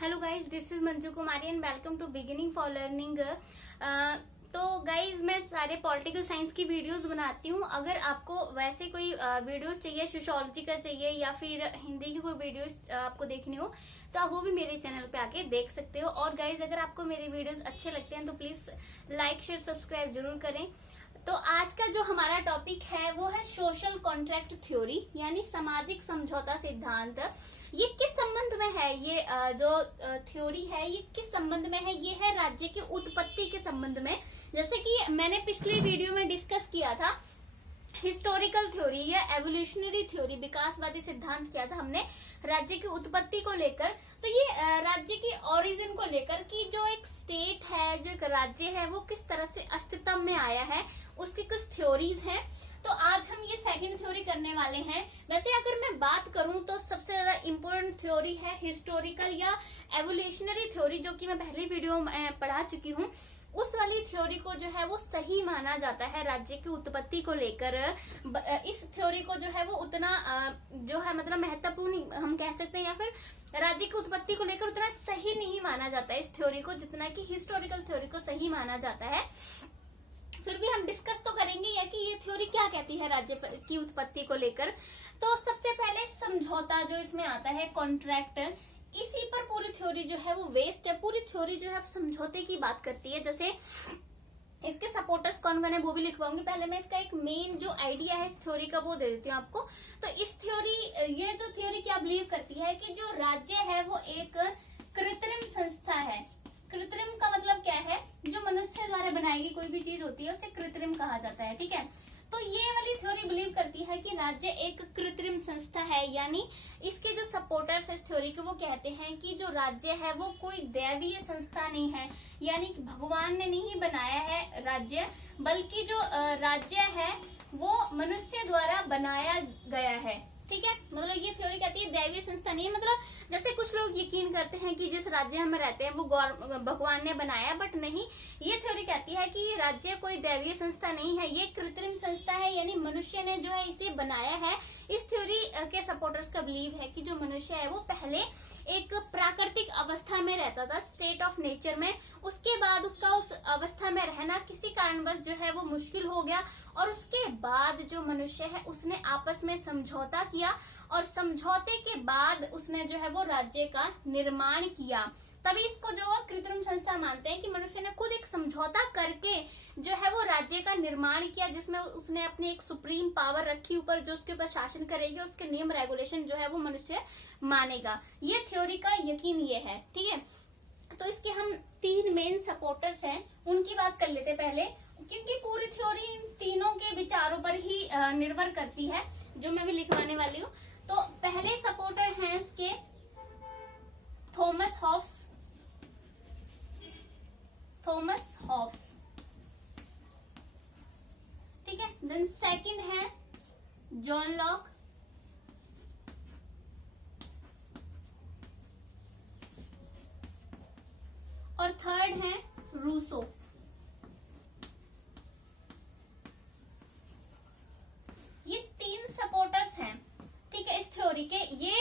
Hello guys, this is Manju Kumari and welcome to beginning for learning. तो guys मैं सारे political science की videos बनाती हूँ। अगर आपको वैसे कोई वीडियोस चाहिए, सोशियोलॉजी का चाहिए या फिर हिंदी की कोई वीडियोस आपको देखनी हो तो आप वो भी मेरे चैनल पे आके देख सकते हो। और गाइज अगर आपको मेरे वीडियोस अच्छे लगते हैं तो प्लीज लाइक शेयर सब्सक्राइब जरूर करें। तो आज का जो हमारा टॉपिक है वो है सोशल कॉन्ट्रैक्ट थ्योरी, यानी सामाजिक समझौता सिद्धांत। ये किस संबंध में है? ये जो थ्योरी है ये किस संबंध में है? ये है राज्य की उत्पत्ति के संबंध में। जैसे कि मैंने पिछली वीडियो में डिस्कस किया था हिस्टोरिकल थ्योरी या एवोल्यूशनरी थ्योरी, विकासवादी सिद्धांत किया था हमने राज्य की उत्पत्ति को लेकर। तो ये राज्य की ओरिजिन को लेकर कि जो एक स्टेट है, जो एक राज्य है, वो किस तरह से अस्तित्व में आया है, उसकी कुछ थ्योरीज हैं। तो आज हम ये सेकंड थ्योरी करने वाले हैं। वैसे अगर मैं बात करूं तो सबसे ज्यादा इम्पोर्टेंट थ्योरी है हिस्टोरिकल या एवोल्यूशनरी थ्योरी, जो कि मैं पहली वीडियो में पढ़ा चुकी हूँ। उस वाली थ्योरी को जो है वो सही माना जाता है राज्य की उत्पत्ति को लेकर। इस थ्योरी को जो है वो उतना जो है मतलब महत्वपूर्ण हम कह सकते हैं, या फिर राज्य की उत्पत्ति को लेकर उतना सही नहीं माना जाता है इस थ्योरी को, जितना कि हिस्टोरिकल थ्योरी को सही माना जाता है। फिर भी हम डिस्कस तो करेंगे या कि ये थ्योरी क्या कहती है राज्य की उत्पत्ति को लेकर। तो सबसे पहले समझौता जो इसमें आता है, कॉन्ट्रैक्ट, इसी पर पूरी थ्योरी जो है वो वेस्ट है। पूरी थ्योरी जो है समझौते की बात करती है। जैसे इसके सपोर्टर्स कौन कौन है वो भी लिखवाऊंगी। पहले मैं इसका एक मेन जो आइडिया है इस थ्योरी का वो दे देती हूँ आपको। तो इस थ्योरी, ये जो थ्योरी क्या बिलीव करती है कि जो राज्य है वो एक कृत्रिम संस्था है। कृत्रिम का मतलब क्या है? जो मनुष्य द्वारा बनाई गई कोई भी चीज होती है उसे कृत्रिम कहा जाता है, ठीक है। तो ये वाली थ्योरी बिलीव करती है कि राज्य एक कृत्रिम संस्था है, यानी इसके जो सपोर्टर्स इस थ्योरी के वो कहते हैं कि जो राज्य है वो कोई दैवीय संस्था नहीं है, यानी कि भगवान ने नहीं बनाया है राज्य, बल्कि जो राज्य है वो मनुष्य द्वारा बनाया गया है, ठीक है। मतलब ये थ्योरी कहती है दैवीय संस्था नहीं है। मतलब जैसे कुछ लोग यकीन करते हैं कि जिस राज्य में रहते हैं वो भगवान ने बनाया, बट नहीं, ये थ्योरी कहती है कि राज्य कोई दैवीय संस्था नहीं है, ये कृत्रिम संस्था है, यानी मनुष्य ने जो है इसे बनाया है। इस थ्योरी के सपोर्टर्स का बिलीव है कि जो मनुष्य है वो पहले एक प्राकृतिक अवस्था में रहता था, स्टेट ऑफ नेचर में। उसके बाद उसका उस अवस्था में रहना किसी कारणवश जो है वो मुश्किल हो गया, और उसके बाद जो मनुष्य है उसने आपस में समझौता किया, और समझौते के बाद उसने जो है वो राज्य का निर्माण किया। तभी इसको जो कृत्रिम संस्था मानते हैं कि मनुष्य ने खुद एक समझौता करके जो है वो राज्य का निर्माण किया, जिसमें उसने अपनी एक सुप्रीम पावर रखी ऊपर, जो उसके ऊपर शासन करेगी, उसके नियम रेगुलेशन जो है वो मनुष्य मानेगा। ये थ्योरी का यकीन ये है, ठीक है। तो इसके हम तीन मेन सपोर्टर्स हैं, उनकी बात कर लेते पहले, क्योंकि पूरी थ्योरी इन तीनों के विचारों पर ही निर्भर करती है, जो मैं भी लिखवाने वाली हूँ। तो पहले सपोर्टर हैं उसके थॉमस हॉब्स, ठीक है। देन सेकंड है जॉन लॉक, और थर्ड है रूसो। ये तीन सपोर्टर्स हैं, ठीक है, इस थ्योरी के। ये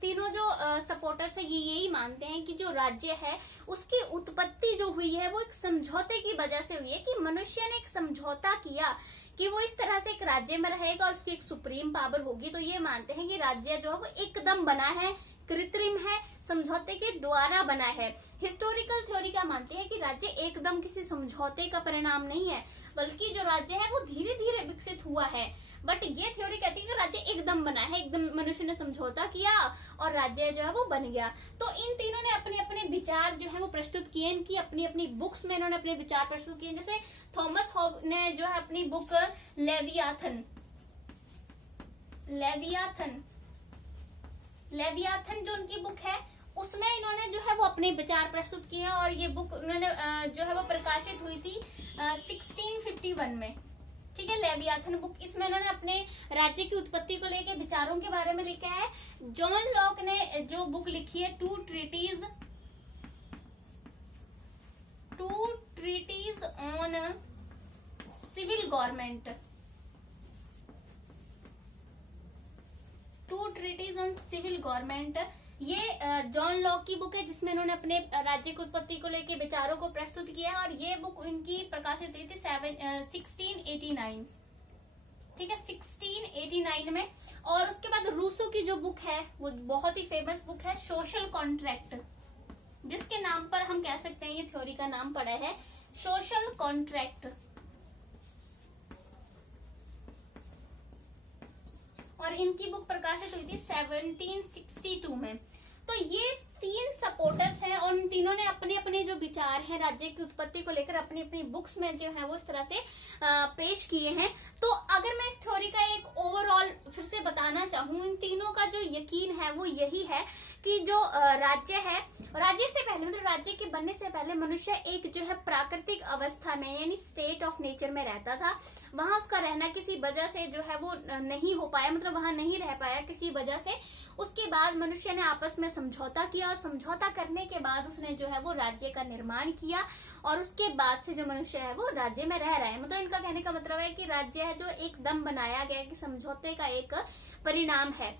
तीनों जो सपोर्टर्स है ये यही मानते हैं कि जो राज्य है उसकी उत्पत्ति जो हुई है वो एक समझौते की वजह से हुई है, कि मनुष्य ने एक समझौता किया कि वो इस तरह से एक राज्य में रहेगा और उसकी एक सुप्रीम पावर होगी। तो ये मानते हैं कि राज्य जो है वो एकदम बना है, कृत्रिम है, समझौते के द्वारा बना है। हिस्टोरिकल थ्योरी क्या मानती है कि राज्य एकदम किसी समझौते का परिणाम नहीं है, बल्कि जो राज्य है वो धीरे धीरे विकसित हुआ है। बट ये थ्योरी कहती है कि राज्य एकदम बना है, एकदम मनुष्य ने समझौता किया और राज्य जो है वो बन गया। तो इन तीनों ने अपने अपने विचार जो है वो प्रस्तुत किए, इनकी अपनी अपनी बुक्स में इन्होंने अपने विचार प्रस्तुत किए। जैसे थॉमस हॉब ने जो है अपनी बुक लेवियाथन जो उनकी बुक है उसमें इन्होंने जो है वो अपने विचार प्रस्तुत किए हैं, और ये बुक उन्होंने जो है वो प्रकाशित हुई थी 1651 में, ठीक है, लेवियाथन बुक। इसमें इन्होंने अपने राज्य की उत्पत्ति को लेकर विचारों के बारे में लिखा है। जॉन लॉक ने जो बुक लिखी है two treaties on civil government, two treaties on civil government, ये जॉन लॉक की बुक है जिसमें उन्होंने अपने राज्य की उत्पत्ति को लेकर विचारों को प्रस्तुत किया है, और ये बुक इनकी प्रकाशित हुई थी 1689, ठीक है, 1689 में। और उसके बाद रूसो की जो बुक है वो बहुत ही फेमस बुक है, सोशल कॉन्ट्रैक्ट, जिसके नाम पर हम कह सकते हैं ये थ्योरी का नाम पड़ा है, सोशल कॉन्ट्रैक्ट। और इनकी बुक प्रकाशित हुई थी 1762 में। तो ये 3 सपोर्टर्स हैं और इन तीनों ने अपने अपने जो विचार हैं राज्य की उत्पत्ति को लेकर अपनी अपनी बुक्स में जो है वो इस तरह से पेश किए हैं। तो अगर मैं इस थ्योरी का एक ओवरऑल फिर से बताना चाहूँ, इन तीनों का जो यकीन है वो यही है कि जो राज्य है, राज्य से पहले मतलब राज्य के बनने से पहले मनुष्य एक जो है प्राकृतिक अवस्था में यानी स्टेट ऑफ नेचर में रहता था। वहां उसका रहना किसी वजह से जो है वो नहीं हो पाया, मतलब वहां नहीं रह पाया किसी वजह से। उसके बाद मनुष्य ने आपस में समझौता किया और समझौता करने के बाद उसने जो है वो राज्य का निर्माण किया, और उसके बाद से जो मनुष्य है वो राज्य में रह रहा है। मतलब इनका कहने का मतलब है कि राज्य है जो एकदम बनाया गया कि समझौते का एक परिणाम है।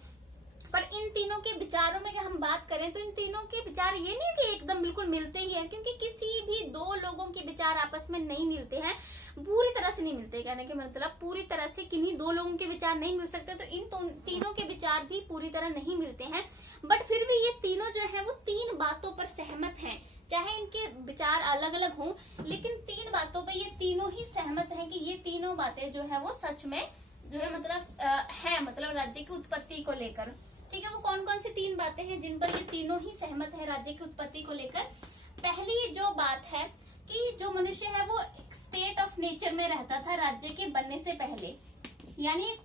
पर इन तीनों के विचारों में अगर हम बात करें तो इन तीनों के विचार ये नहीं कि एकदम बिल्कुल मिलते ही हैं, क्योंकि किसी भी दो लोगों के विचार आपस में नहीं मिलते हैं, पूरी तरह से नहीं मिलते। कहने के मतलब पूरी तरह से किन्हीं दो लोगों के विचार नहीं मिल सकते, तो इन तीनों के विचार भी पूरी तरह नहीं मिलते हैं। बट फिर भी ये तीनों जो है वो 3 बातों पर सहमत हैं, चाहे इनके विचार अलग अलग हों, लेकिन 3 बातों पर ये तीनों ही सहमत हैं कि ये तीनों बातें जो है वो सच में जो है मतलब है, मतलब राज्य की उत्पत्ति को लेकर। ठीक है, वो कौन कौन सी 3 बातें हैं जिन पर ये तीनों ही सहमत है राज्य की उत्पत्ति को लेकर। पहली जो बात है कि जो मनुष्य है वो एक स्टेट ऑफ नेचर में रहता था राज्य के बनने से पहले, यानी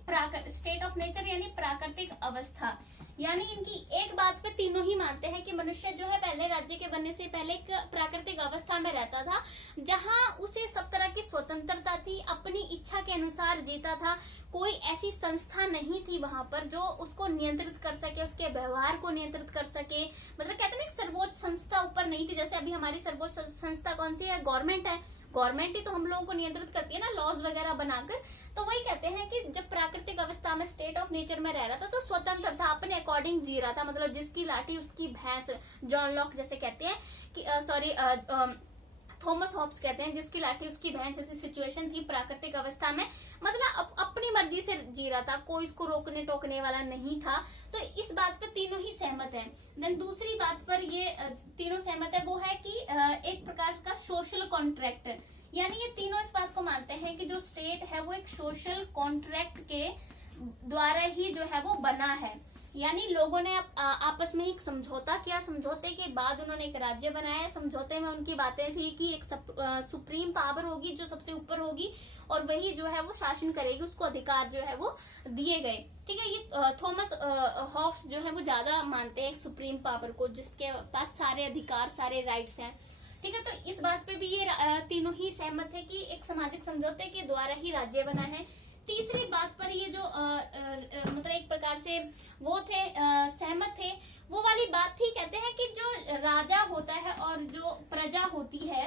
स्टेट ऑफ नेचर यानी प्राकृतिक अवस्था। यानी इनकी एक बात पे तीनों ही मानते हैं कि मनुष्य जो है पहले राज्य के बनने से पहले एक प्राकृतिक अवस्था में रहता था, जहां उसे सब तरह की स्वतंत्रता थी, अपनी इच्छा के अनुसार जीता था। कोई ऐसी संस्था नहीं थी वहां पर जो उसको नियंत्रित कर सके, उसके व्यवहार को नियंत्रित कर सके। मतलब कहते हैं ना सर्वोच्च संस्था ऊपर नहीं थी, जैसे अभी हमारी सर्वोच्च संस्था कौन सी है, गवर्नमेंट है। गवर्नमेंट ही तो हम लोगों को नियंत्रित करती है ना, लॉज वगैरह बनाकर। तो वही कहते हैं कि जब प्राकृतिक अवस्था में स्टेट ऑफ नेचर में रह रहा था तो स्वतंत्र था, अपने अकॉर्डिंग जी रहा था। मतलब जिसकी लाठी उसकी भैंस, जॉन लॉक जैसे कहते हैं कि थॉमस हॉब्स कहते हैं जिसकी लाठी उसकी भैंस, ऐसी सिचुएशन थी प्राकृतिक अवस्था में। मतलब अपनी मर्जी से जी रहा था, कोई इसको रोकने टोकने वाला नहीं था। तो इस बात पर तीनों ही सहमत हैं। देन दूसरी बात पर ये तीनों सहमत है वो है कि एक प्रकार का सोशल कॉन्ट्रैक्ट, यानी ये तीनों इस बात को मानते हैं कि जो स्टेट है वो एक सोशल कॉन्ट्रैक्ट के द्वारा ही जो है वो बना है। यानी लोगों ने आपस में एक समझौता किया, समझौते के बाद उन्होंने एक राज्य बनाया। समझौते में उनकी बातें थी कि एक सुप्रीम पावर होगी जो सबसे ऊपर होगी और वही जो है वो शासन करेगी, उसको अधिकार जो है वो दिए गए। ठीक है, ये थॉमस हॉब्स जो है वो ज्यादा मानते हैं एक सुप्रीम पावर को जिसके पास सारे अधिकार सारे राइट्स हैं। ठीक है, तो इस बात पे भी ये तीनों ही सहमत है कि एक सामाजिक समझौते के द्वारा ही राज्य बना है। तीसरी बात पर ये जो मतलब एक प्रकार से वो थे सहमत थे, वो वाली बात थी, कहते हैं कि जो राजा होता है और जो प्रजा होती है,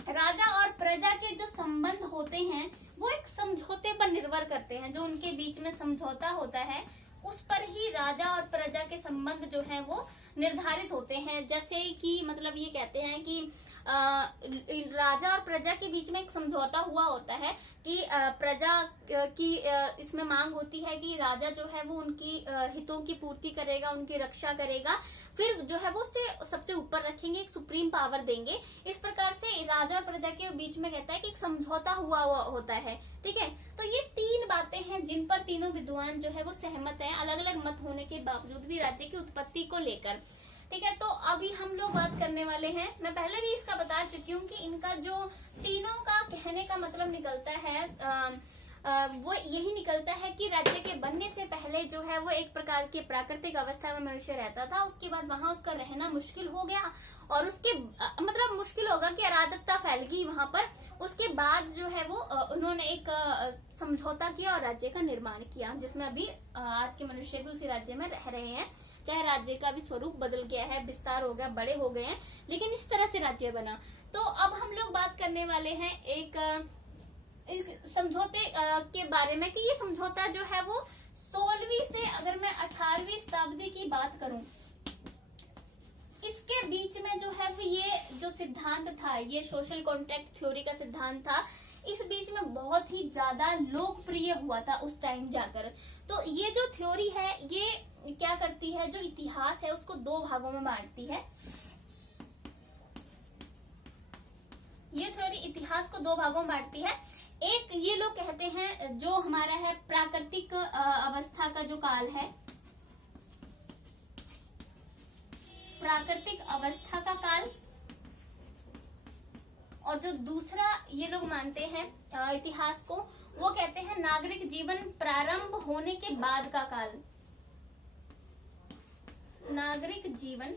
राजा और प्रजा के जो संबंध होते हैं वो एक समझौते पर निर्भर करते हैं। जो उनके बीच में समझौता होता है उस पर ही राजा और प्रजा के संबंध जो है वो निर्धारित होते हैं। जैसे कि मतलब ये कहते हैं कि राजा और प्रजा के बीच में एक समझौता हुआ होता है कि प्रजा की इसमें मांग होती है कि राजा जो है वो उनकी हितों की पूर्ति करेगा, उनकी रक्षा करेगा, फिर जो है वो उससे सबसे ऊपर रखेंगे, एक सुप्रीम पावर देंगे। इस प्रकार से राजा और प्रजा के बीच में कहता है कि एक समझौता हुआ होता है। ठीक है, तो ये 3 बातें हैं जिन पर तीनों विद्वान जो है वो सहमत हैं, अलग अलग मत होने के बावजूद भी राज्य की उत्पत्ति को लेकर। ठीक है, तो अभी हम लोग बात करने वाले हैं, मैं पहले भी इसका बता चुकी हूँ कि इनका जो तीनों का कहने का मतलब निकलता है वो यही निकलता है कि राज्य के बनने से पहले जो है वो एक प्रकार की प्राकृतिक अवस्था में मनुष्य रहता था। उसके बाद वहां उसका रहना मुश्किल हो गया और उसके मतलब मुश्किल होगा कि अराजकता फैल गई वहां पर। उसके बाद जो है वो उन्होंने एक समझौता किया और राज्य का निर्माण किया, जिसमें अभी आज के मनुष्य भी उसी राज्य में रह रहे हैं। चाहे राज्य का भी स्वरूप बदल गया है, विस्तार हो गया, बड़े हो गए हैं, लेकिन इस तरह से राज्य बना। तो अब हम लोग बात करने वाले हैं एक समझौते के बारे में कि ये समझौता जो है वो 16वीं से अगर मैं 18वीं शताब्दी की बात करूं बीच में जो है वो ये जो सिद्धांत था, ये सोशल कॉन्ट्रैक्ट थ्योरी का सिद्धांत था, इस बीच में बहुत ही ज्यादा लोकप्रिय हुआ था उस टाइम जाकर। तो ये जो थ्योरी है ये क्या करती है, जो इतिहास है उसको दो भागों में बांटती है। ये थ्योरी इतिहास को दो भागों में बांटती है। एक ये लोग कहते हैं जो हमारा है प्राकृतिक अवस्था का जो काल है, प्राकृतिक अवस्था का काल, और जो दूसरा ये लोग मानते हैं इतिहास को, वो कहते हैं नागरिक जीवन प्रारंभ होने के बाद का काल। नागरिक जीवन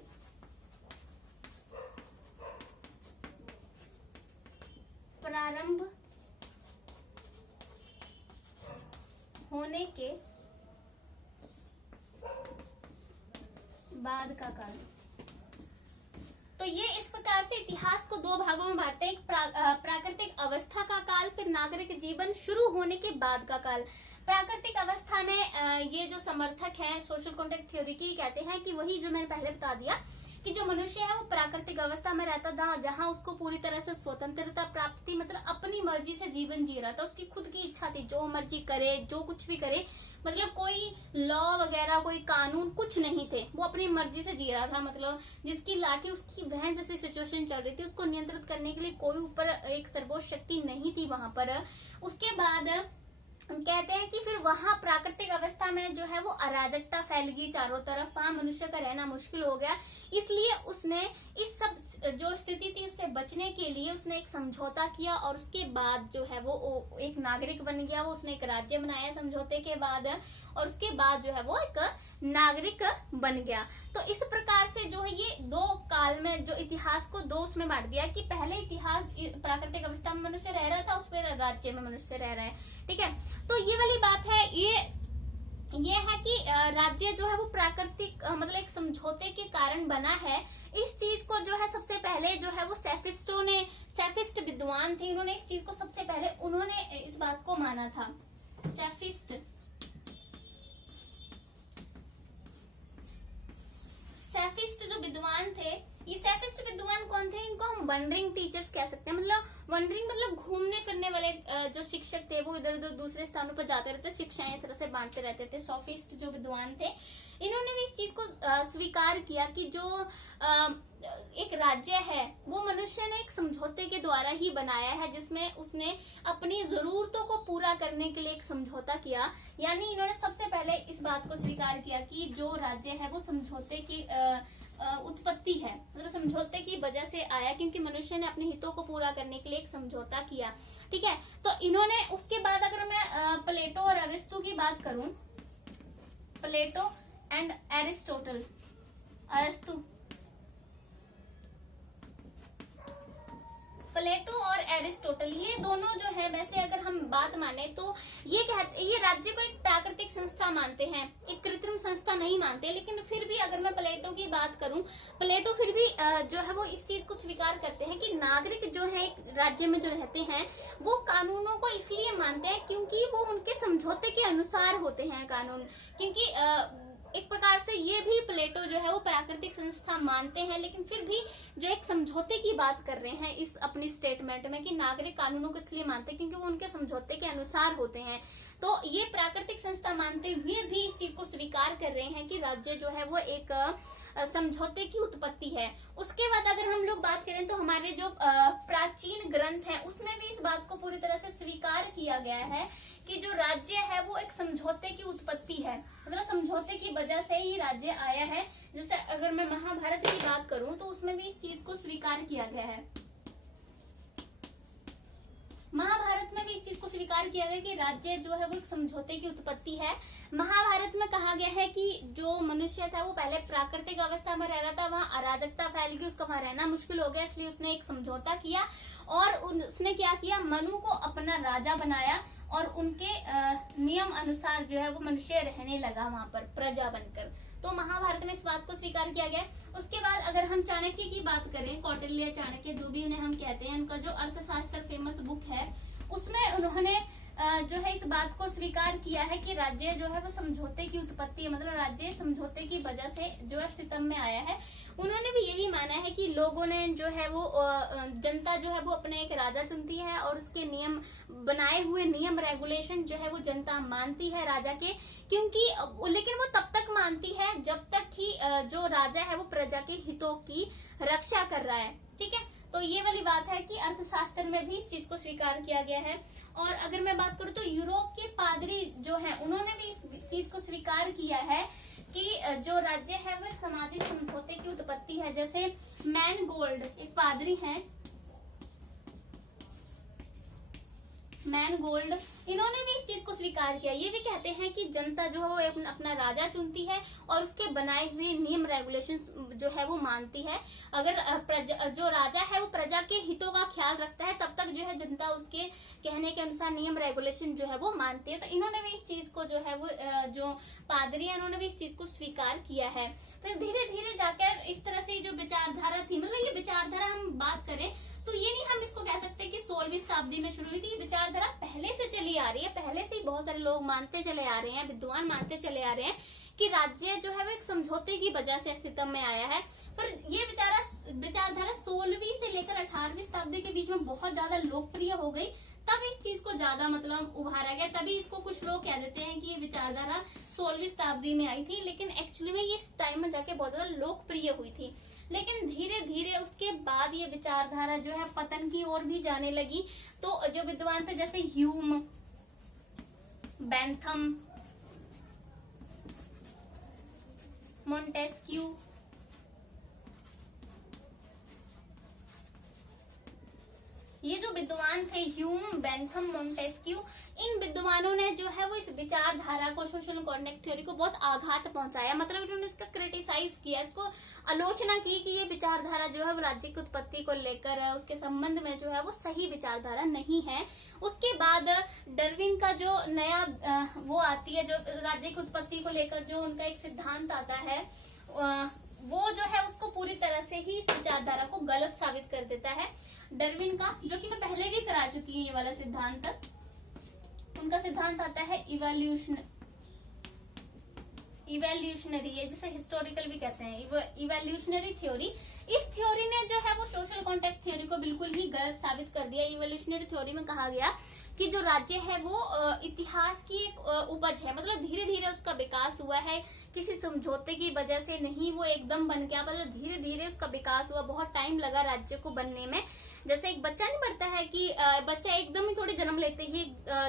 प्रारंभ होने के बाद का काल। तो ये इस प्रकार से इतिहास को दो भागों में बांटते हैं, एक प्राकृतिक अवस्था का काल, फिर नागरिक जीवन शुरू होने के बाद का काल। प्राकृतिक अवस्था में ये जो समर्थक हैं सोशल कॉन्ट्रैक्ट थ्योरी की कहते हैं कि वही जो मैंने पहले बता दिया कि जो मनुष्य है वो प्राकृतिक अवस्था में रहता था, जहां उसको पूरी तरह से स्वतंत्रता प्राप्त थी, मतलब अपनी मर्जी से जीवन जी रहा था, उसकी खुद की इच्छा थी, जो मर्जी करे, जो कुछ भी करे, मतलब कोई लॉ वगैरह, कोई कानून कुछ नहीं थे, वो अपनी मर्जी से जी रहा था। मतलब जिसकी लाठी उसकी बहन जैसी सिचुएशन चल रही थी, उसको नियंत्रित करने के लिए कोई ऊपर एक सर्वोच्च शक्ति नहीं थी वहां पर। उसके बाद कहते हैं कि फिर वहां प्राकृतिक अवस्था में जो है वो अराजकता फैल गई चारों तरफ, वहां मनुष्य का रहना मुश्किल हो गया, इसलिए उसने इस सब जो स्थिति थी उससे बचने के लिए उसने एक समझौता किया, और उसके बाद जो है वो एक नागरिक बन गया, वो उसने एक राज्य बनाया समझौते के बाद, और उसके बाद जो है वो एक नागरिक बन गया। तो इस प्रकार से जो है ये दो काल में जो इतिहास को दो उसमें बांट दिया कि पहले इतिहास प्राकृतिक अवस्था में मनुष्य रह रहा था, उस पर राज्य में मनुष्य रह रहा है, ठीक है। तो ये वाली बात है, ये है कि राज्य जो है वो प्राकृतिक मतलब एक समझौते के कारण बना है। इस चीज को जो है सबसे पहले जो है वो सेफिस्ट विद्वान थे, इन्होंने इस चीज को सबसे पहले उन्होंने इस बात को माना था। सेफिस्ट जो विद्वान थे, ये सेफिस्ट विद्वान कौन थे, इनको हम वंडरिंग टीचर्स कह सकते हैं। मतलब वंडरिंग मतलब घूमने फिरने वाले जो शिक्षक थे, वो इधर उधर दूसरे स्थानों पर जाते रहते, शिक्षाएं तरह से बांटते रहते थे। सोफिस्ट जो विद्वान थे, इन्होंने भी इस चीज को स्वीकार किया कि जो एक राज्य है वो मनुष्य ने एक समझौते के द्वारा ही बनाया है, जिसमें उसने अपनी जरूरतों को पूरा करने के लिए एक समझौता किया। यानी इन्होंने सबसे पहले इस बात को स्वीकार किया कि जो राज्य है वो समझौते की उत्पत्ति है, मतलब समझौते की वजह से आया, क्योंकि मनुष्य ने अपने हितों को पूरा करने के लिए एक समझौता किया, ठीक है। तो इन्होंने उसके बाद अगर मैं प्लेटो और अरिस्टो की बात करूं, प्लेटो एंड एरिस्टोटल, प्लेटो और एरिस्टोटल, ये दोनों जो है, वैसे अगर हम बात माने तो ये राज्य को एक प्राकृतिक संस्था मानते हैं, एक कृत्रिम संस्था नहीं मानते। लेकिन फिर भी अगर मैं प्लेटो की बात करूं, प्लेटो फिर भी जो है वो इस चीज को स्वीकार करते हैं कि नागरिक जो है एक राज्य में जो रहते हैं वो कानूनों को इसलिए मानते हैं क्योंकि वो उनके समझौते के अनुसार होते हैं कानून। क्योंकि एक प्रकार से ये भी प्लेटो जो है वो प्राकृतिक संस्था मानते हैं, लेकिन फिर भी जो एक समझौते की बात कर रहे हैं इस अपनी स्टेटमेंट में कि नागरिक कानूनों को इसलिए मानते हैं क्योंकि वो उनके समझौते के अनुसार होते हैं। तो ये प्राकृतिक संस्था मानते हुए भी इस चीज को स्वीकार कर रहे हैं कि राज्य जो है वो एक समझौते की उत्पत्ति है। उसके बाद अगर हम लोग बात करें तो हमारे जो प्राचीन ग्रंथ हैं उसमें भी इस बात को पूरी तरह से स्वीकार किया गया है कि जो राज्य है वो एक समझौते की उत्पत्ति है, मतलब समझौते की वजह से ही राज्य आया है। जैसे अगर मैं महाभारत की बात करूं तो उसमें भी इस चीज को स्वीकार किया गया है। महाभारत में भी इस चीज को स्वीकार किया गया कि राज्य जो है वो एक समझौते की उत्पत्ति है। महाभारत में कहा गया है कि जो मनुष्य था वो पहले प्राकृतिक अवस्था में रह रहा था, वहां अराजकता फैल गई, उसका वहां रहना मुश्किल हो गया, इसलिए उसने एक समझौता किया और उसने क्या किया, मनु को अपना राजा बनाया और उनके नियम अनुसार जो है वो मनुष्य रहने लगा वहां पर प्रजा बनकर। तो महाभारत में इस बात को स्वीकार किया गया। उसके बाद अगर हम चाणक्य की बात करें, कौटिल्य चाणक्य जो भी उन्हें हम कहते हैं, उनका जो अर्थशास्त्र फेमस बुक है उसमें उन्होंने जो है इस बात को स्वीकार किया है कि राज्य जो है वो समझौते की उत्पत्ति है, मतलब राज्य समझौते की वजह से जो अस्तित्व में आया है। उन्होंने भी यही माना है कि लोगों ने जो है वो जनता जो है वो अपने एक राजा चुनती है और उसके नियम बनाए हुए नियम रेगुलेशन जो है वो जनता मानती है राजा के, क्योंकि लेकिन वो तब तक मानती है जब तक कि जो राजा है वो प्रजा के हितों की रक्षा कर रहा है। ठीक है, तो ये वाली बात है कि अर्थशास्त्र में भी इस चीज को स्वीकार किया गया है। और अगर मैं बात करूं तो यूरोप के पादरी जो हैं उन्होंने भी इस चीज को स्वीकार किया है कि जो राज्य है वो एक सामाजिक समझौते की उत्पत्ति है। जैसे मैन गोल्ड एक पादरी हैं, मैन गोल्ड, इन्होंने भी इस चीज को स्वीकार किया। ये भी कहते हैं कि जनता जो है वो अपना राजा चुनती है और उसके बनाए हुए नियम रेगुलेशंस जो है वो मानती है। अगर जो राजा है वो प्रजा के हितों का ख्याल रखता है तब तक जो है जनता उसके कहने के अनुसार नियम रेगुलेशन जो है वो मानती है। तो इन्होंने भी इस चीज को जो है वो जो पादरी है उन्होंने भी इस चीज को स्वीकार किया है। तो धीरे धीरे जाकर इस तरह से जो विचारधारा थी, मतलब ये विचारधारा हम बात करें तो ये नहीं हम इसको कह सकते कि 16वीं शताब्दी में शुरू हुई थी। ये विचारधारा पहले से चली आ रही है, पहले से ही बहुत सारे लोग मानते चले आ रहे हैं, विद्वान मानते चले आ रहे हैं कि राज्य जो है वो एक समझौते की वजह से अस्तित्व में आया है। पर ये विचारधारा 16वीं से लेकर 18वीं शताब्दी के बीच में बहुत ज्यादा लोकप्रिय हो गई, तब इस चीज को ज्यादा मतलब उभारा गया। तभी इसको कुछ लोग कह देते हैं कि ये विचारधारा 16वीं शताब्दी में आई थी, लेकिन एक्चुअली में ये इस टाइम में जाके बहुत ज्यादा लोकप्रिय हुई थी। लेकिन धीरे धीरे उसके बाद ये विचारधारा जो है पतन की ओर भी जाने लगी। तो जो विद्वान थे जैसे ह्यूम, बेंथम, मोंटेस्क्यू, ये जो विद्वान थे ह्यूम, बेंथम, मोंटेस्क्यू, इन विद्वानों ने जो है वो इस विचारधारा को, सोशल कॉन्ट्रैक्ट थ्योरी को बहुत आघात पहुंचाया। मतलब उन्होंने इसका क्रिटिसाइज किया, इसको आलोचना की कि ये विचारधारा जो है वो राज्य की उत्पत्ति को लेकर उसके संबंध में जो है वो सही विचारधारा नहीं है। उसके बाद डार्विन का जो नया वो आती है, जो राज्य की उत्पत्ति को लेकर जो उनका एक सिद्धांत आता है, वो जो है उसको पूरी तरह से ही इस विचारधारा को गलत साबित कर देता है। डार्विन का, जो कि मैं पहले भी करा चुकी हूँ ये वाला सिद्धांत, उनका सिद्धांत आता है इवोल्यूशनरी, है जिसे हिस्टोरिकल भी कहते हैं, इवोल्यूशनरी थ्योरी। इस थ्योरी ने जो है वो सोशल कॉन्ट्रैक्ट थ्योरी को बिल्कुल ही गलत साबित कर दिया। इवोल्यूशनरी थ्योरी में कहा गया कि जो राज्य है वो इतिहास की एक उपज है, मतलब धीरे धीरे उसका विकास हुआ है, किसी समझौते की वजह से नहीं वो एकदम बन गया, मतलब धीरे धीरे उसका विकास हुआ, बहुत टाइम लगा राज्य को बनने में। जैसे एक बच्चा नहीं बढ़ता है कि बच्चा एकदम ही थोड़ी जन्म लेते ही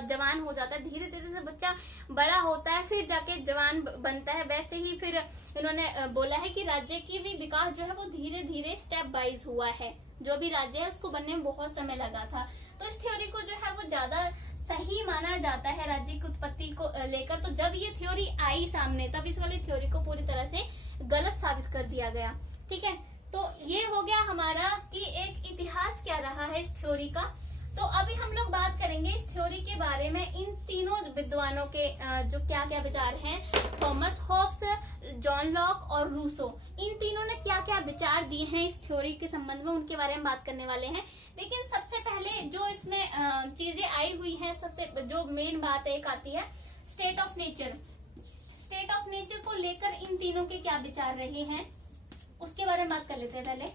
जवान हो जाता है, धीरे धीरे से बच्चा बड़ा होता है फिर जाके जवान बनता है। वैसे ही फिर इन्होंने बोला है कि राज्य की भी विकास जो है वो धीरे धीरे स्टेप वाइज हुआ है, जो भी राज्य है उसको बनने में बहुत समय लगा था। तो इस थ्योरी को जो है वो ज्यादा सही माना जाता है राज्य की उत्पत्ति को लेकर। तो जब ये थ्योरी आई सामने तब इस वाली थ्योरी को पूरी तरह से गलत साबित कर दिया गया। ठीक है, तो ये हो गया हमारा कि एक इतिहास क्या रहा है इस थ्योरी का। तो अभी हम लोग बात करेंगे इस थ्योरी के बारे में, इन तीनों विद्वानों के जो क्या क्या विचार हैं, थॉमस हॉब्स, जॉन लॉक और रूसो, इन तीनों ने क्या क्या विचार दिए हैं इस थ्योरी के संबंध में, उनके बारे में बात करने वाले हैं। लेकिन सबसे पहले जो इसमें चीजें आई हुई हैं, सबसे जो मेन बात एक आती है state of nature. State of nature को लेकर इन तीनों के क्या विचार रहे हैं उसके बारे में बात कर लेते हैं पहले।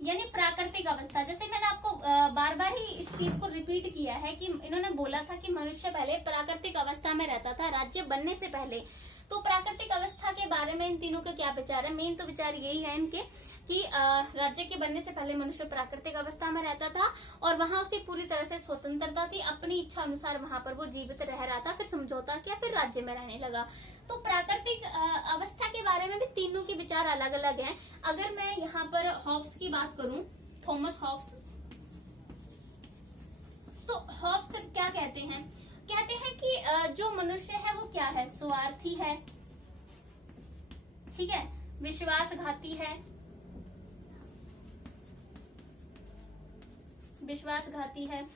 यानी प्राकृतिक अवस्था, जैसे मैंने आपको बार बार ही इस चीज को रिपीट किया है कि इन्होंने बोला था कि मनुष्य पहले प्राकृतिक अवस्था में रहता था राज्य बनने से पहले। तो प्राकृतिक अवस्था के बारे में इन तीनों के क्या विचार है? मेन तो विचार यही है इनके कि राज्य के बनने से पहले मनुष्य प्राकृतिक अवस्था में रहता था और वहां उसे पूरी तरह से स्वतंत्रता थी, अपनी इच्छा अनुसार वहां पर वो जीवित रह रहा था, फिर समझौता किया, फिर राज्य में रहने लगा। तो प्राकृतिक अवस्था के बारे में भी तीनों के विचार अलग अलग हैं। अगर मैं यहाँ पर हॉब्स की बात करूं, थॉमस हॉब्स, तो हॉब्स क्या कहते हैं? कहते हैं कि जो मनुष्य है वो क्या है, स्वार्थी है, ठीक है, विश्वासघाती है,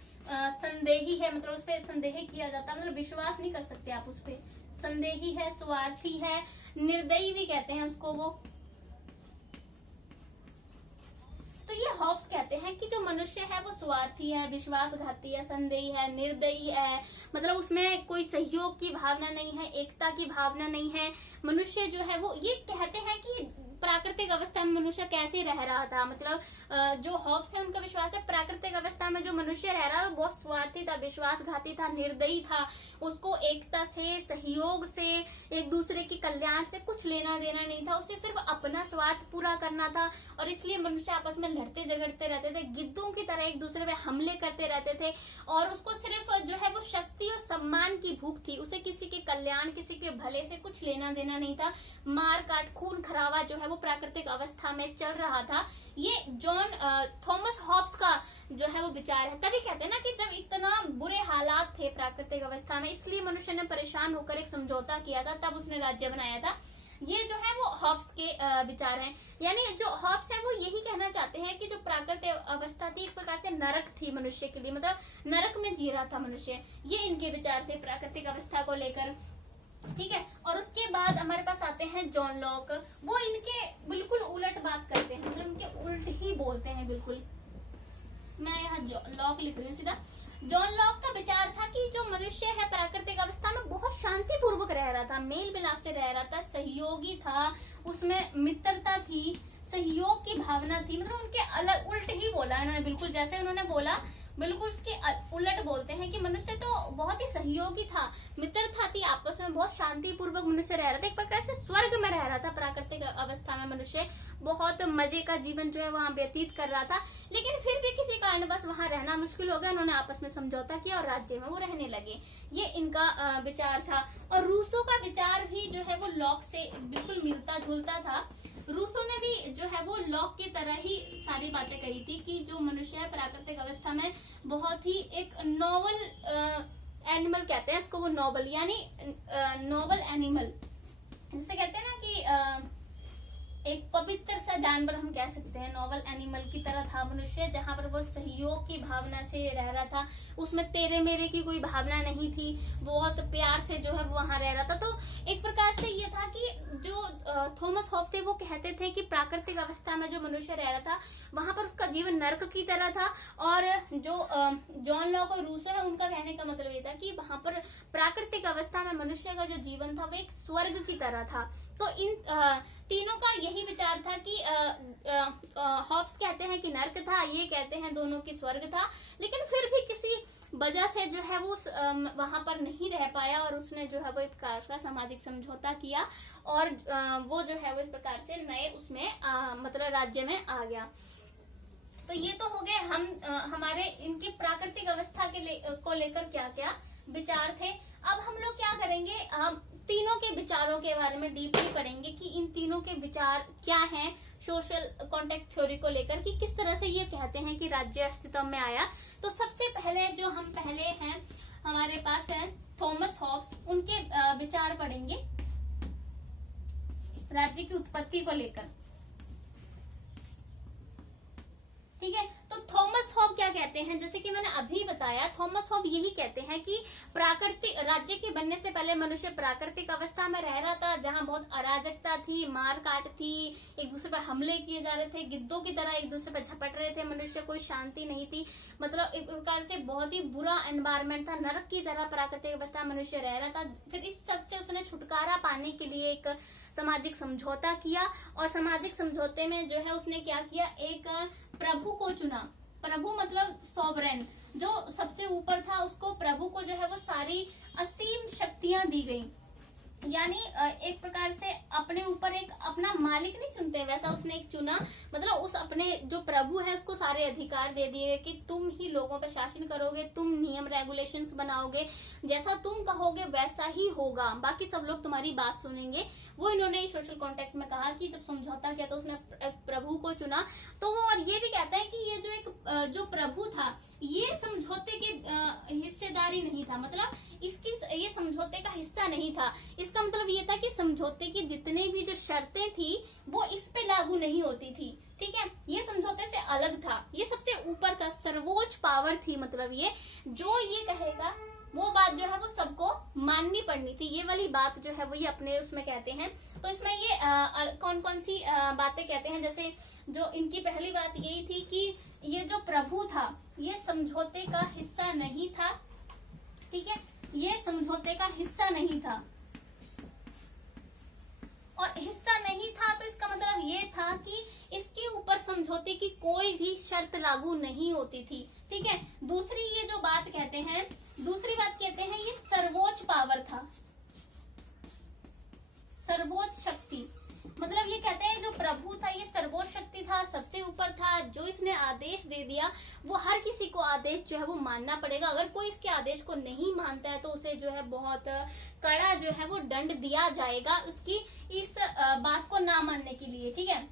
संदेही है, मतलब उस पर संदेह किया जाता है, मतलब विश्वास नहीं कर सकते आप उस पर, संदेही है, स्वार्थी है, निर्दयी भी कहते हैं उसको वो। तो ये हॉब्स कहते हैं कि जो मनुष्य है वो स्वार्थी है, विश्वासघाती है, संदेही है, निर्दयी है, मतलब उसमें कोई सहयोग की भावना नहीं है, एकता की भावना नहीं है। मनुष्य जो है वो, ये कहते हैं कि प्राकृतिक अवस्था में मनुष्य कैसे रह रहा था, मतलब जो हॉब्स है उनका विश्वास है प्राकृतिक अवस्था में जो मनुष्य रह रहा था बहुत स्वार्थी था, विश्वासघाती था, निर्दयी था, उसको एकता से, सहयोग से, एक दूसरे के कल्याण से कुछ लेना देना नहीं था, उसे सिर्फ अपना स्वार्थ पूरा करना था। और इसलिए मनुष्य आपस में लड़ते झगड़ते रहते थे, गिद्धों की तरह एक दूसरे पे हमले करते रहते थे, और उसको सिर्फ जो है वो शक्ति और सम्मान की भूख थी, उसे किसी के कल्याण, किसी के भले से कुछ लेना देना नहीं था। मार काट, खून खराबा जो है वो प्राकृतिक अवस्था में चल रहा था। ये जॉन थॉमस हॉब्स का जो है वो विचार है। तभी कहते हैं ना कि जब इतना बुरे हालात थे प्राकृतिक अवस्था में, इसलिए मनुष्य ने परेशान होकर एक समझौता किया था, तब उसने राज्य बनाया था। ये जो है वो हॉब्स के विचार हैं। यानी जो हॉब्स है वो यही कहना चाहते हैं कि जो प्राकृतिक अवस्था थी एक प्रकार से नरक थी मनुष्य के लिए, मतलब नरक में जी रहा था मनुष्य। ये इनके विचार थे प्राकृतिक अवस्था को लेकर, ठीक है। और उसके बाद हमारे पास आते हैं जॉन लॉक। वो इनके बिल्कुल उलट बात करते हैं, मतलब इनके उल्ट ही बोलते हैं बिल्कुल। मैं यहाँ लॉक लिख रही हूँ सीधा। जॉन लॉक का विचार था कि जो मनुष्य है प्राकृतिक अवस्था में बहुत शांति पूर्वक रह रहा था, मेल मिलाप से रह रहा था, सहयोगी था, उसमें मित्रता थी, सहयोग की भावना थी। मतलब उनके अलग उल्ट ही बोला इन्होंने, बिल्कुल जैसे उन्होंने बोला बिल्कुल उसके उलट बोलते हैं कि मनुष्य तो बहुत ही सहयोगी था, मित्रता थी, आपस में बहुत शांति पूर्वक मनुष्य रह रहा था, एक प्रकार से स्वर्ग में रह रहा था प्राकृतिक अवस्था में मनुष्य, बहुत मजे का जीवन जो है वहाँ व्यतीत कर रहा था। लेकिन फिर भी किसी कारणवश वहाँ रहना मुश्किल हो गया, उन्होंने आपस में समझौता किया और राज्य में वो रहने लगे। ये इनका विचार था। और रूसो का विचार भी जो है वो लॉक से बिल्कुल मिलता जुलता था। रूसो ने भी जो है वो लॉक की तरह ही सारी बातें कही थी कि जो मनुष्य है प्राकृतिक अवस्था में बहुत ही एक नोबल एनिमल कहते हैं इसको, वो नोबल यानी नोबल एनिमल, जिसे कहते हैं ना कि एक पवित्र सा जानवर हम कह सकते हैं, नोबल एनिमल की तरह था मनुष्य, जहाँ पर वो सहयोग की भावना से रह रहा था, उसमें तेरे मेरे की कोई भावना नहीं थी, बहुत प्यार से जो है वो वहां रह रहा था। तो एक प्रकार से ये था कि जो थॉमस हॉब्स थे वो कहते थे कि प्राकृतिक अवस्था में जो मनुष्य रह रहा था वहां पर उसका जीवन नर्क की तरह था, और जो जॉन लॉक और रूसो है उनका कहने का मतलब ये था कि वहां पर प्राकृतिक अवस्था में मनुष्य का जो जीवन था वो एक स्वर्ग की तरह था। तो इन तीनों का यही विचार था कि हॉब्स कहते हैं कि नर्क था, ये कहते हैं दोनों की स्वर्ग था, लेकिन फिर भी किसी वजह से जो है वो वहां पर नहीं रह पाया, और उसने जो है वो एक प्रकार का सामाजिक समझौता किया, और वो जो है वो इस प्रकार से नए उसमें मतलब राज्य में आ गया। तो ये तो हो गए हम हमारे इनकी प्राकृतिक अवस्था को लेकर क्या क्या विचार थे। अब हम लोग क्या करेंगे, हम तीनों के विचारों के बारे में डीपली पढ़ेंगे कि इन तीनों के विचार क्या हैं सोशल कॉन्टेक्ट थ्योरी को लेकर, कि किस तरह से ये कहते हैं कि राज्य अस्तित्व में आया। तो सबसे पहले जो हम पहले हैं हमारे पास है थॉमस हॉब्स, उनके विचार पढ़ेंगे राज्य की उत्पत्ति को लेकर, ठीक है। तो थॉमस हॉब क्या कहते हैं, जैसे कि मैंने अभी बताया, थॉमस हॉब यही कहते हैं कि प्राकृतिक राज्य के बनने से पहले मनुष्य प्राकृतिक अवस्था में रह रहा था, जहां बहुत अराजकता थी, मार काट थी, एक दूसरे पर हमले किए जा रहे थे, गिद्धों की तरह एक दूसरे पर झपट रहे थे मनुष्य, कोई शांति नहीं थी, मतलब एक प्रकार से बहुत ही बुरा एनवायरमेंट था, नरक की तरह प्राकृतिक अवस्था मनुष्य रह रहा था। फिर इस सबसे उसने छुटकारा पाने के लिए एक सामाजिक समझौता किया, और सामाजिक समझौते में जो है उसने क्या किया, एक प्रभु को चुना। प्रभु मतलब सॉवरेन, जो सबसे ऊपर था, उसको प्रभु को जो है वो सारी असीम शक्तियां दी गई। यानी एक प्रकार से अपने ऊपर एक अपना मालिक नहीं चुनते, वैसा उसने एक चुना, मतलब उस अपने जो प्रभु है उसको सारे अधिकार दे दिए कि तुम ही लोगों पर शासन करोगे, तुम नियम रेगुलेशंस बनाओगे, जैसा तुम कहोगे वैसा ही होगा, बाकी सब लोग तुम्हारी बात सुनेंगे। वो इन्होंने सोशल कॉन्टेक्ट में कहा कि जब समझौता किया तो उसने प्रभु को चुना। तो वो और ये भी कहता है कि ये जो एक जो प्रभु था ये समझौते के हिस्सेदारी नहीं था, मतलब इसकी ये समझौते का हिस्सा नहीं था। इसका मतलब ये था कि समझौते की जितने भी जो शर्तें थी वो इस पे लागू नहीं होती थी, ठीक है। ये समझौते से अलग था, ये सबसे ऊपर था, सर्वोच्च पावर थी, मतलब ये जो ये कहेगा वो बात जो है वो सबको माननी पड़नी थी। ये वाली बात जो है वो ये अपने उसमें कहते हैं। तो इसमें ये कौन कौन सी बातें कहते हैं, जैसे जो इनकी पहली बात यही थी कि ये जो प्रभु था ये समझौते का हिस्सा नहीं था, ठीक है, ये समझौते का हिस्सा नहीं था। और हिस्सा नहीं था तो इसका मतलब ये था कि इसके ऊपर समझौते की कोई भी शर्त लागू नहीं होती थी, ठीक है। दूसरी ये जो बात कहते हैं, दूसरी बात कहते हैं ये सर्वोच्च पावर था, सर्वोच्च शक्ति। मतलब ये कहते हैं जो प्रभु था ये सर्वोच्च शक्ति था, सबसे ऊपर था, जो इसने आदेश दे दिया वो हर किसी को आदेश जो है वो मानना पड़ेगा। अगर कोई इसके आदेश को नहीं मानता है तो उसे जो है बहुत कड़ा जो है वो दंड दिया जाएगा उसकी इस बात को ना मानने के लिए, ठीक है।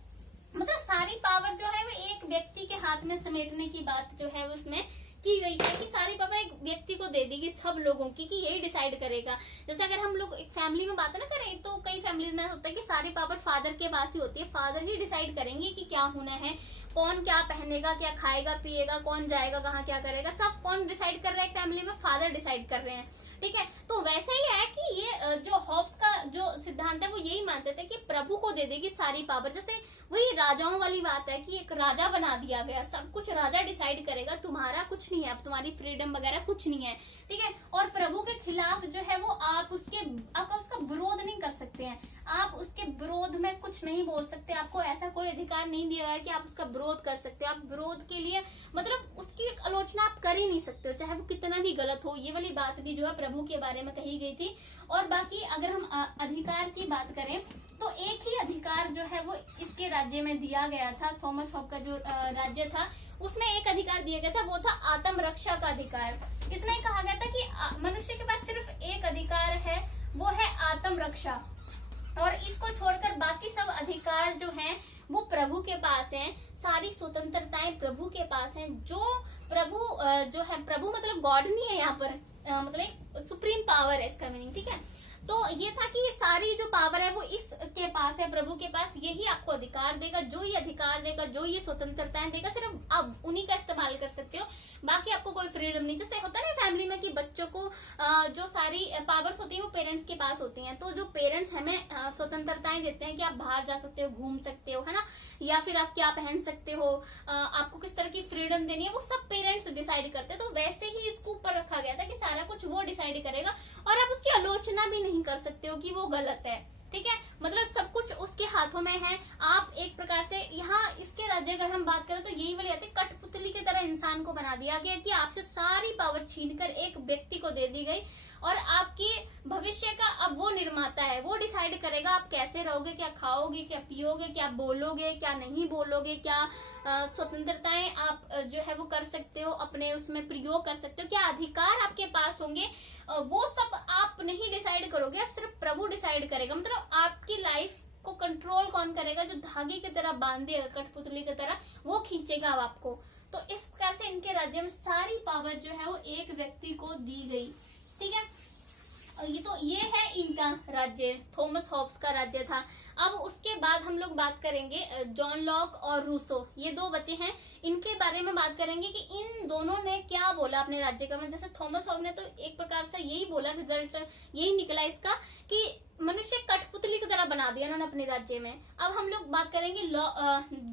मतलब सारी पावर जो है वो एक व्यक्ति के हाथ में समेटने की बात जो है उसमें की गई है कि सारी पावर एक व्यक्ति को दे देगी सब लोगों की, कि यही डिसाइड करेगा। जैसे अगर हम लोग एक फैमिली में बात ना करें तो कई फैमिलीज में होता है कि सारी पावर फादर के पास ही होती है, फादर ही डिसाइड करेंगे कि क्या होना है, कौन क्या पहनेगा, क्या खाएगा पिएगा, कौन जाएगा कहाँ, क्या करेगा, सब कौन डिसाइड कर रहा है, फैमिली में फादर डिसाइड कर रहे हैं, ठीक है। तो वैसे ही है कि ये जो हॉब्स का जो सिद्धांत है वो यही मानते थे कि प्रभु को दे देगी सारी पावर। जैसे वही राजाओं वाली बात है कि एक राजा बना दिया गया, सब कुछ राजा डिसाइड करेगा, तुम्हारा कुछ नहीं है, अब तुम्हारी फ्रीडम वगैरह कुछ नहीं है, ठीक है। और प्रभु के खिलाफ जो है वो आप उसका विरोध नहीं कर सकते हैं, आप उसके विरोध में कुछ नहीं बोल सकते, आपको ऐसा कोई अधिकार नहीं दिया है कि आप उसका विरोध कर सकते हो। आप विरोध के लिए मतलब उसकी एक आलोचना आप कर ही नहीं सकते हो, चाहे वो कितना भी गलत हो। ये वाली बात भी जो है प्रभु के बारे में कही गई थी। और बाकी अगर हम अधिकार की बात करें तो एक ही अधिकार जो है वो इसके राज्य में दिया गया था, थॉमस हॉब का जो राज्य था उसमें एक अधिकार दिया गया था, वो था आत्म रक्षा का अधिकार। इसमें कहा गया था कि मनुष्य के पास सिर्फ एक अधिकार है, वो है आत्म रक्षा, और इसको छोड़कर बाकी सब अधिकार जो हैं वो प्रभु के पास हैं, सारी स्वतंत्रताएं प्रभु के पास हैं। जो प्रभु जो है, प्रभु मतलब गॉड नहीं है यहाँ पर, मतलब सुप्रीम पावर है इसका मीनिंग, ठीक है। तो ये था कि ये सारी जो पावर है वो इसके पास है, प्रभु के पास, यही आपको अधिकार देगा, जो ये अधिकार देगा, जो ये स्वतंत्रताएं देगा, सिर्फ आप उन्हीं का इस्तेमाल कर सकते हो, बाकी आपको कोई फ्रीडम नहीं। जैसे होता है ना फैमिली में कि बच्चों को जो सारी पावर्स होती है वो पेरेंट्स के पास होती हैं, तो जो पेरेंट्स हमें स्वतंत्रताएं देते हैं कि आप बाहर जा सकते हो, घूम सकते हो, है ना, या फिर आप क्या पहन सकते हो, आपको किस तरह की फ्रीडम देनी है, वो सब पेरेंट्स डिसाइड करते हैं। तो वैसे ही इसको ऊपर रखा गया था कि सारा कुछ वो डिसाइड करेगा, और आप उसकी आलोचना भी नहीं कर सकते हो कि वो गलत है, ठीक है। मतलब सब कुछ उसके हाथों में है। आप एक प्रकार से यहाँ इसके राज्य अगर हम बात करें तो यही वाली आती है, कठपुतली की तरह इंसान को बना दिया गया कि आपसे सारी पावर छीनकर एक व्यक्ति को दे दी गई, और आपकी भविष्य का अब वो निर्माता है, वो डिसाइड करेगा आप कैसे रहोगे, क्या खाओगे, क्या पियोगे, क्या बोलोगे, क्या नहीं बोलोगे, क्या स्वतंत्रताएं आप जो है वो कर सकते हो, अपने उसमें प्रयोग कर सकते हो, क्या अधिकार आपके पास होंगे, वो सब आप नहीं डिसाइड करोगे, आप सिर्फ प्रभु डिसाइड करेगा। मतलब आपकी लाइफ को कंट्रोल कौन करेगा, जो धागे की तरह बांध देगा कठपुतली की तरह, वो खींचेगा आपको। तो इस प्रकार से इनके राज्य में सारी पावर जो है वो एक व्यक्ति को दी गई, ठीक है। ये है इनका राज्य, थॉमस हॉब्स का राज्य था। अब उसके बाद हम लोग बात करेंगे जॉन लॉक और रूसो, ये दो बच्चे हैं, इनके बारे में बात करेंगे कि इन दोनों ने क्या बोला अपने राज्य का। जैसे थॉमस हॉब ने तो एक प्रकार से यही बोला, रिजल्ट यही निकला इसका कि मनुष्य कठपुतली की तरह बना दिया उन्होंने अपने राज्य में। अब हम लोग बात करेंगे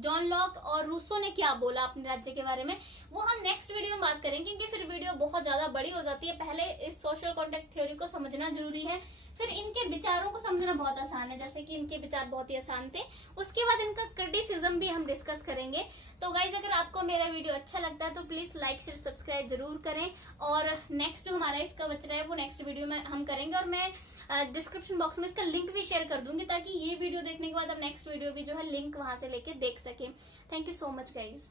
जॉन लॉक और रूसो ने क्या बोला अपने राज्य के बारे में, वो हम नेक्स्ट वीडियो में बात करेंगे, क्योंकि फिर वीडियो बहुत ज्यादा बड़ी हो जाती है। पहले इस सोशल कॉन्ट्रैक्ट थ्योरी को समझना जरूरी है, फिर इनके विचारों को समझना बहुत आसान है, जैसे कि इनके विचार बहुत ही आसान थे। उसके बाद इनका क्रिटिसिज्म भी हम डिस्कस करेंगे। तो गाइज अगर आपको मेरा वीडियो अच्छा लगता है तो प्लीज लाइक शेयर सब्सक्राइब जरूर करें, और नेक्स्ट जो हमारा इसका बच रहा है वो नेक्स्ट वीडियो में हम करेंगे, और मैं डिस्क्रिप्शन बॉक्स में इसका लिंक भी शेयर कर दूंगी, ताकि ये वीडियो देखने के बाद आप नेक्स्ट वीडियो भी जो है लिंक वहां से लेके देख सके। Thank you so much guys.